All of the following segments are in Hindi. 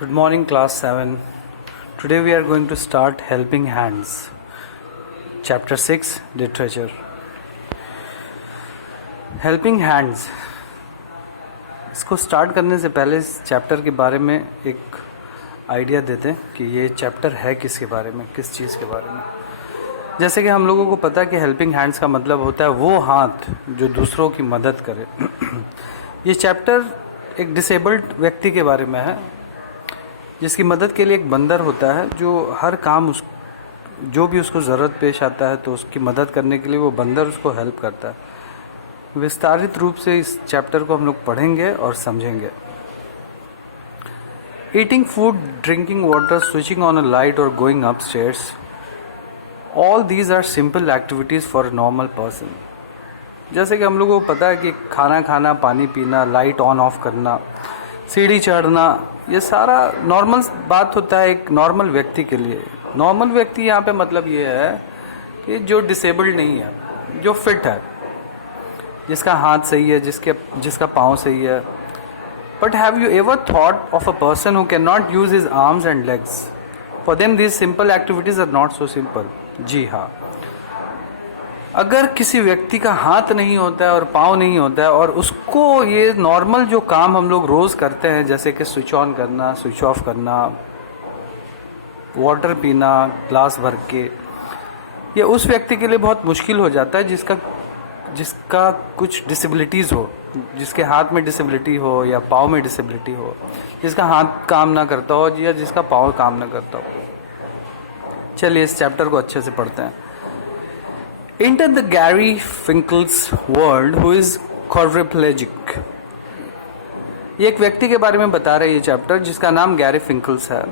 Good morning, class 7. Today we are going to start Helping Hands. Chapter 6, Literature. Helping Hands. इसको स्टार्ट करने से पहले इस चैप्टर के बारे में एक आइडिया देते हैं कि ये चैप्टर है किसके बारे में, किस चीज़ के बारे में. जैसे कि हम लोगों को पता है कि हेल्पिंग हैंड्स का मतलब होता है वो हाथ जो दूसरों की मदद करे. ये चैप्टर एक डिसेबल्ड व्यक्ति के बारे में है जिसकी मदद के लिए एक बंदर होता है जो हर काम जो भी उसको ज़रूरत पेश आता है तो उसकी मदद करने के लिए वो बंदर उसको हेल्प करता है. विस्तारित रूप से इस चैप्टर को हम लोग पढ़ेंगे और समझेंगे. Eating food, drinking water, switching on a light और going upstairs, all these are simple activities for a normal person. जैसे कि हम लोगों को पता है कि खाना खाना, पानी पीना, लाइट ऑन ऑफ करना, सीढ़ी चढ़ना, ये सारा नॉर्मल बात होता है एक नॉर्मल व्यक्ति के लिए. नॉर्मल व्यक्ति यहाँ पे मतलब ये है कि जो डिसेबल्ड नहीं है, जो फिट है, जिसका हाथ सही है, जिसका पाँव सही है. But have you ever thought of a person who can not use his arms and legs? For them these simple activities are not so simple. जी हाँ, अगर किसी व्यक्ति का हाथ नहीं होता है और पाँव नहीं होता है और उसको ये नॉर्मल जो काम हम लोग रोज़ करते हैं जैसे कि स्विच ऑन करना, स्विच ऑफ करना, वाटर पीना ग्लास भर के, ये उस व्यक्ति के लिए बहुत मुश्किल हो जाता है जिसका कुछ डिसेबिलिटीज़ हो, जिसके हाथ में डिसेबिलिटी हो या पाँव में डिसेबिलिटी हो, जिसका हाथ काम ना करता हो या जिसका पाँव काम ना करता हो. चलिए इस चैप्टर को अच्छे से पढ़ते हैं. Enter the Gary Finkel's world, who is quadriplegic. ये एक व्यक्ति के बारे में बता रहा है ये चैप्टर जिसका नाम गैरी फिंकल्स है.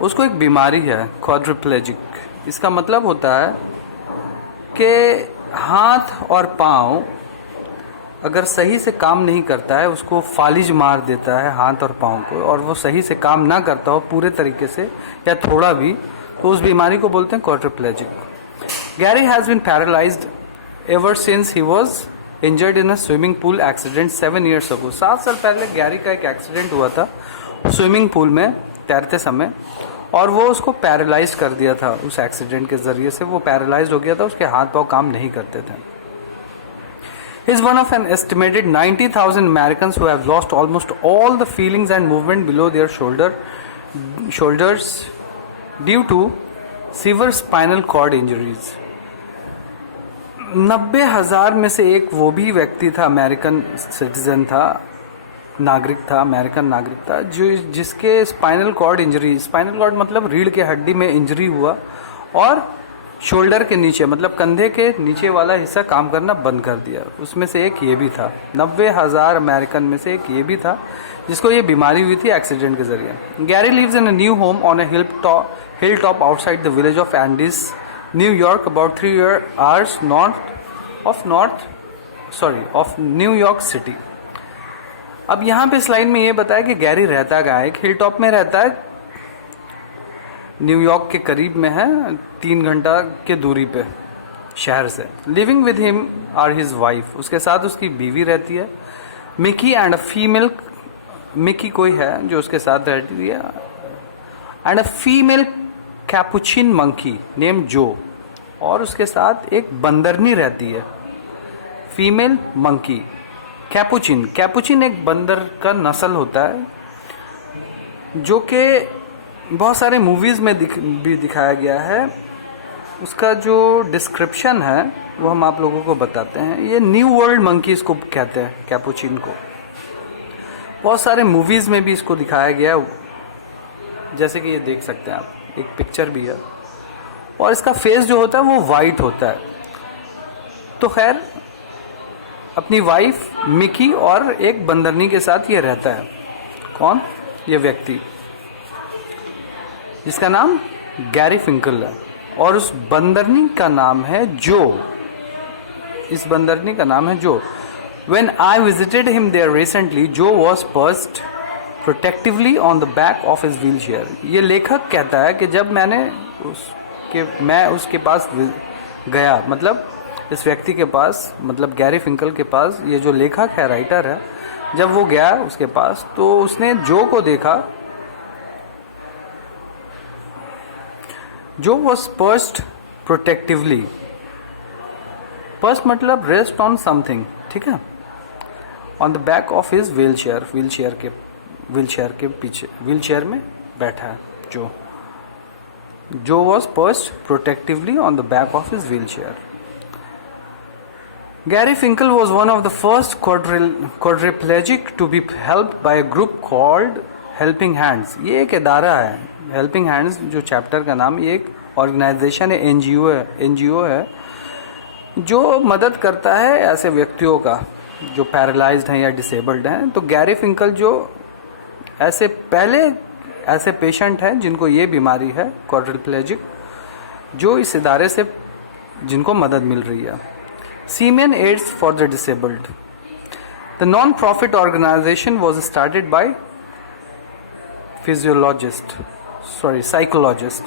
उसको एक बीमारी है क्वाड्रिप्लेजिक. इसका मतलब होता है कि हाथ और पाँव अगर सही से काम नहीं करता है, उसको फालिज मार देता है हाथ और पाँव को, और वो सही से काम ना करता हो पूरे तरीके से या थोड़ा भी, तो उस बीमारी को बोलते हैं quadriplegic. Gary has been paralyzed ever since he was injured in a swimming pool accident 7 years ago. 7 साल पहले गैरी का एक एक्सीडेंट हुआ था स्विमिंग पूल में तैरते समय, और वो उसको पैरालाइज कर दिया था. उस एक्सीडेंट के जरिए से वो पैरालाइज हो गया था, उसके हाथ पाँव काम नहीं करते थे. He is one of an estimated 90,000 Americans who have lost almost all the feelings and movement below their shoulders due to severe spinal cord injuries. 90,000 में से एक वो भी व्यक्ति था, अमेरिकन सिटीजन था, नागरिक था, अमेरिकन नागरिक था, जिसके spinal cord injury, spinal cord मतलब रीढ़ के हड्डी में इंजरी हुआ और शोल्डर के नीचे मतलब कंधे के नीचे वाला हिस्सा काम करना बंद कर दिया. उसमें से एक ये भी था. 90,000 अमेरिकन में से एक ये भी था जिसको ये बीमारी हुई थी एक्सीडेंट के जरिए. Gary lives in a new home on a hilltop outside the village of Andes, New York, about 3 hours of New York City. अब यहाँ पे स्लाइड में ये बताया कि गैरी रहता कहाँ है. एक हिल टॉप में रहता है, न्यूयॉर्क के करीब में है, 3 घंटा के दूरी पे शहर से. Living with him are his wife, उसके साथ उसकी बीवी रहती है, Mickey and a female, Mickey कोई है जो उसके साथ रहती है, and a female capuchin monkey name Jo, और उसके साथ एक बंदरनी रहती है, फीमेल मंकी कैपुचिन. कैपुचिन एक बंदर का नस्ल होता है जो कि बहुत सारे मूवीज़ में भी दिखाया गया है. उसका जो डिस्क्रिप्शन है वो हम आप लोगों को बताते हैं. ये न्यू वर्ल्ड मंकी इसको कहते हैं, कैपुचिन को. बहुत सारे मूवीज़ में भी इसको दिखाया गया है, जैसे कि ये देख सकते हैं आप, एक पिक्चर भी है, और इसका फेस जो होता है वो वाइट होता है. तो खैर अपनी वाइफ मिकी और एक बंदरनी के साथ ये रहता है. कौन? ये व्यक्ति जिसका नाम गैरी फिंकल है, और उस बंदरनी का नाम है जो. इस बंदरनी का नाम है जो. When I visited him there recently, Joe was perched protectively on the back of his wheelchair. ये लेखक कहता है कि जब मैं उसके पास गया, मतलब इस व्यक्ति के पास, मतलब गैरी फिंकल के पास, ये जो लेखक है, राइटर है, जब वो गया उसके पास तो उसने जो को देखा जो was perched protectively. पर्स मतलब रेस्ट ऑन समथिंग, ठीक है, on the back of his wheelchair के पीछे, व्हीलचेयर में बैठा है जो was perched protectively on the back of his wheelchair. Gary Finkel was one of the first quadriplegic to be helped by a group called Helping Hands. ये एक इदारा है, Helping Hands जो चैप्टर का नाम, ये एक ऑर्गेनाइजेशन है, एनजीओ है जो मदद करता है ऐसे व्यक्तियों का जो पैरालाइज्ड हैं या डिसेबल्ड हैं. तो गैरी फिंकल जो ऐसे पेशेंट हैं जिनको ये बीमारी है क्वाड्रिप्लेजिक, जो इस इदारे से जिनको मदद मिल रही है. Seamen Aids for the Disabled. The non-profit organization was started by psychologist.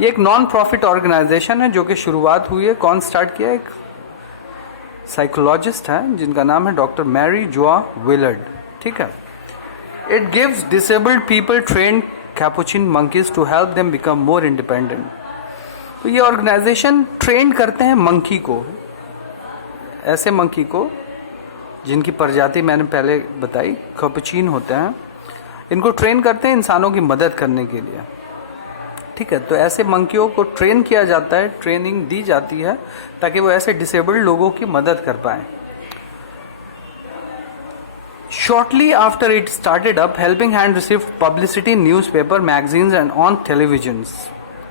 ये एक नॉन प्रॉफिट ऑर्गेनाइजेशन है जो कि शुरुआत हुई है, कौन स्टार्ट किया, एक साइकोलॉजिस्ट है जिनका नाम है डॉक्टर मैरी जोआ विलर्ड, ठीक है. It gives disabled people train capuchin monkeys to help them become more independent. तो ये ऑर्गेनाइजेशन ट्रेन करते हैं मंकी को, ऐसे मंकी को जिनकी प्रजाति मैंने पहले बताई कैपुचिन होते हैं, इनको ट्रेन करते हैं इंसानों की मदद करने के लिए, ठीक है. तो ऐसे मंकियों को ट्रेन किया जाता है, ट्रेनिंग दी जाती है ताकि वो ऐसे डिसेबल्ड लोगों की मदद कर पाए. Shortly after it started up, helping hand received publicity in newspaper, magazines and on televisions.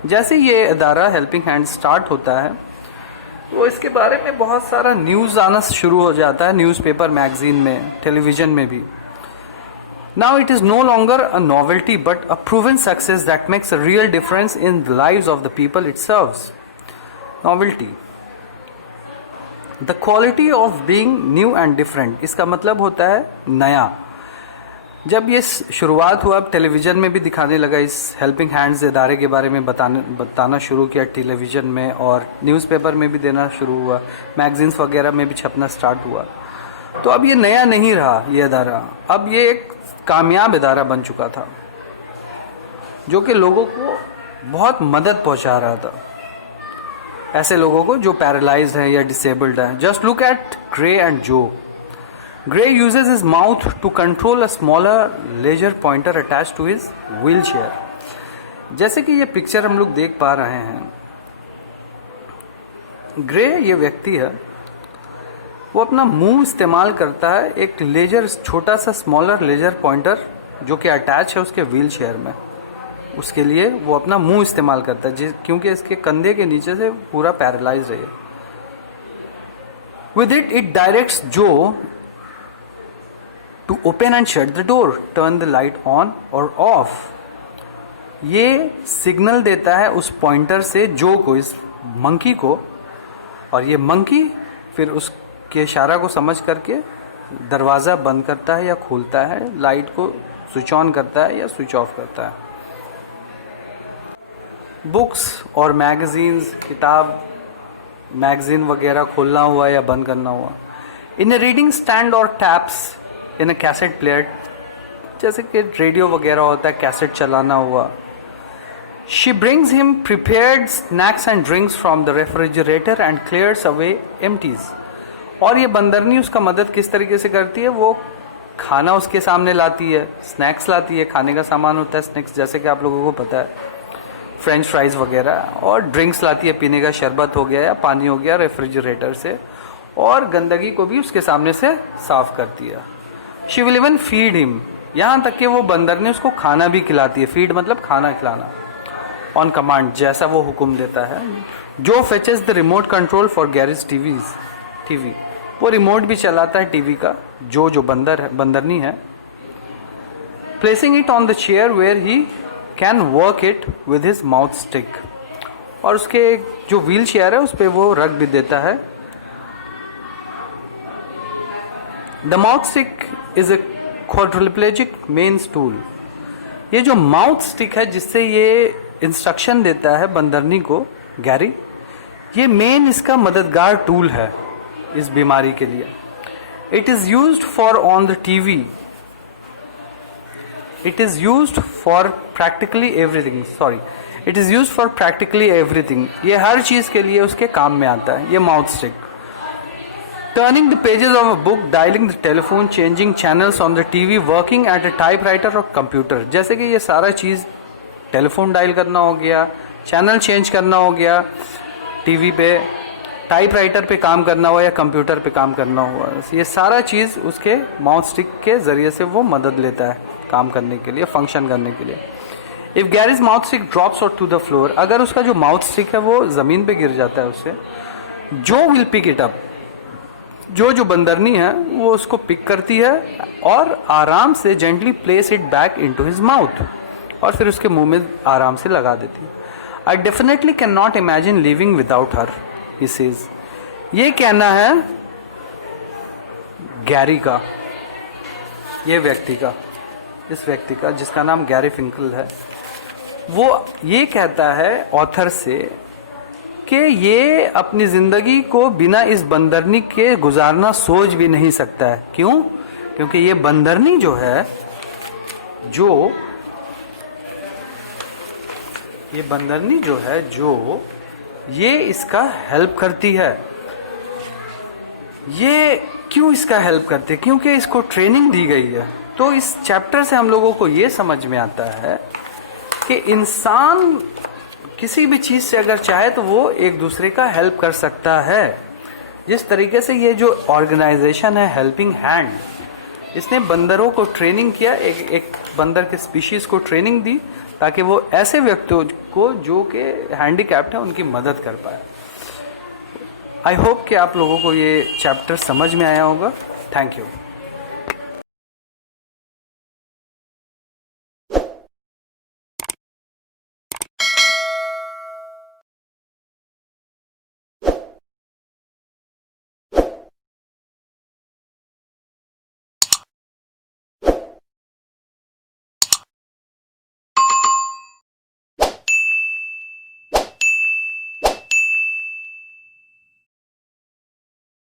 जैसे ये इदारा हेल्पिंग हैंड स्टार्ट होता है तो इसके बारे में बहुत सारा न्यूज़ आना शुरू हो जाता है, न्यूज़पेपर, मैगजीन में, टेलीविजन में भी. Now it is no longer a novelty but a proven success that makes a real difference in the lives of the people it serves. Novelty. The quality of being new and different. इसका मतलब होता है नया. जब ये शुरुआत हुआ, अब टेलीविज़न में भी दिखाने लगा, इस हेल्पिंग हैंड्स इदारे के बारे में बताना शुरू किया टेलीविज़न में, और न्यूज़पेपर में भी देना शुरू हुआ, मैगजीन्स वगैरह में भी छपना स्टार्ट हुआ. तो अब ये नया नहीं रहा ये इदारा, अब ये एक कामयाब इदारा बन चुका था जो कि लोगों को बहुत मदद पहुंचा रहा था, ऐसे लोगों को जो पैरालाइज्ड हैं या डिसेबल्ड हैं. Just look at Gary and Joe. Gary uses his mouth to control a smaller laser pointer attach to his wheelchair. जैसे कि ये पिक्चर हम लोग देख पा रहे हैं, ग्रे ये व्यक्ति है, वो अपना मुंह इस्तेमाल करता है एक लेजर, छोटा सा स्मॉलर लेजर पॉइंटर जो कि अटैच है उसके व्हील चेयर में, उसके लिए वो अपना मुंह इस्तेमाल करता है क्योंकि इसके कंधे के नीचे से पूरा पैरालाइज है. With it directs Jo to open and shut the door, turn the light on और ऑफ. ये सिग्नल देता है उस पॉइंटर से जो को, इस मंकी को, और ये मंकी फिर उस के इशारा को समझ करके दरवाज़ा बंद करता है या खोलता है, लाइट को स्विच ऑन करता है या स्विच ऑफ करता है. बुक्स और मैगजीन्स, किताब, मैगजीन वगैरह खोलना हुआ या बंद करना हुआ. इन ए रीडिंग स्टैंड और टैप्स इन ए कैसेट प्लेयर, जैसे कि रेडियो वगैरह होता है, कैसेट चलाना हुआ. She brings him prepared snacks and drinks from the refrigerator and clears away empties. और ये बंदरनी उसका मदद किस तरीके से करती है, वो खाना उसके सामने लाती है, स्नैक्स लाती है, खाने का सामान होता है स्नैक्स, जैसे कि आप लोगों को पता है, फ्रेंच फ्राइज वगैरह, और ड्रिंक्स लाती है, पीने का शरबत हो गया या पानी हो गया रेफ्रिजरेटर से, और गंदगी को भी उसके सामने से साफ करती है. She will even feed him, यहाँ तक कि वो बंदरनी उसको खाना भी खिलाती है. फीड मतलब खाना खिलाना, ऑन कमांड, जैसा वो हुक्म देता है. जो fetches the remote control for Gary's TV, वो रिमोट भी चलाता है टीवी का, जो बंदरनी है. Placing it on the chair where he can work it with his mouth stick. और उसके जो व्हील चेयर है उस पर वो रख भी देता है. The mouth stick is a quadriplegic main stool. ये जो माउथ स्टिक है जिससे ये इंस्ट्रक्शन देता है बंदरनी को गैरी, ये मेन इसका मददगार टूल है इस बीमारी के लिए. It is used for on the TV, it is used for practically everything. It is use for practically everything, ये हर चीज़ के लिए उसके काम में आता है ये mouth stick. Turning the pages of a book, dialing the telephone, changing channels on the TV, working at a typewriter और कंप्यूटर, जैसे कि ये सारा चीज़ टेलीफोन डायल करना हो गया, चैनल चेंज करना हो गया टीवी पे, टाइपराइटर पे काम करना हुआ या कंप्यूटर पे काम करना हुआ, ये सारा चीज़ उसके माउथ स्टिक के ज़रिए से वो मदद लेता है काम करने के लिए, फंक्शन करने के लिए। If Gary's mouth stick drops और टू द फ्लोर, अगर उसका जो माउथ स्टिक है वो ज़मीन पे गिर जाता है उससे, जो विल पिक इट अप, जो बंदरनी है वो उसको पिक करती है और आराम से gently place it back into his mouth, और फिर उसके मुंह में आराम से लगा देती है। I definitely can not imagine living without her, he says. ये कहना है गैरी का, ये व्यक्ति का, इस व्यक्ति का जिसका नाम गैरी फिंकल है, वो ये कहता है ऑथर से कि ये अपनी जिंदगी को बिना इस बंदरनी के गुजारना सोच भी नहीं सकता है। क्यों? क्योंकि ये बंदरनी जो है, जो ये इसका हेल्प करती है। ये क्यों इसका हेल्प करती है? क्योंकि इसको ट्रेनिंग दी गई है। तो इस चैप्टर से हम लोगों को ये समझ में आता है कि इंसान किसी भी चीज से अगर चाहे तो वो एक दूसरे का हेल्प कर सकता है। जिस तरीके से ये जो ऑर्गेनाइजेशन है हेल्पिंग हैंड, इसने बंदरों को ट्रेनिंग किया, एक बंदर के स्पीशीज को ट्रेनिंग दी ताकि वो ऐसे व्यक्तियों को जो कि हैंडीकैप्ड है उनकी मदद कर पाए। आई होप कि आप लोगों को ये चैप्टर समझ में आया होगा। Thank you.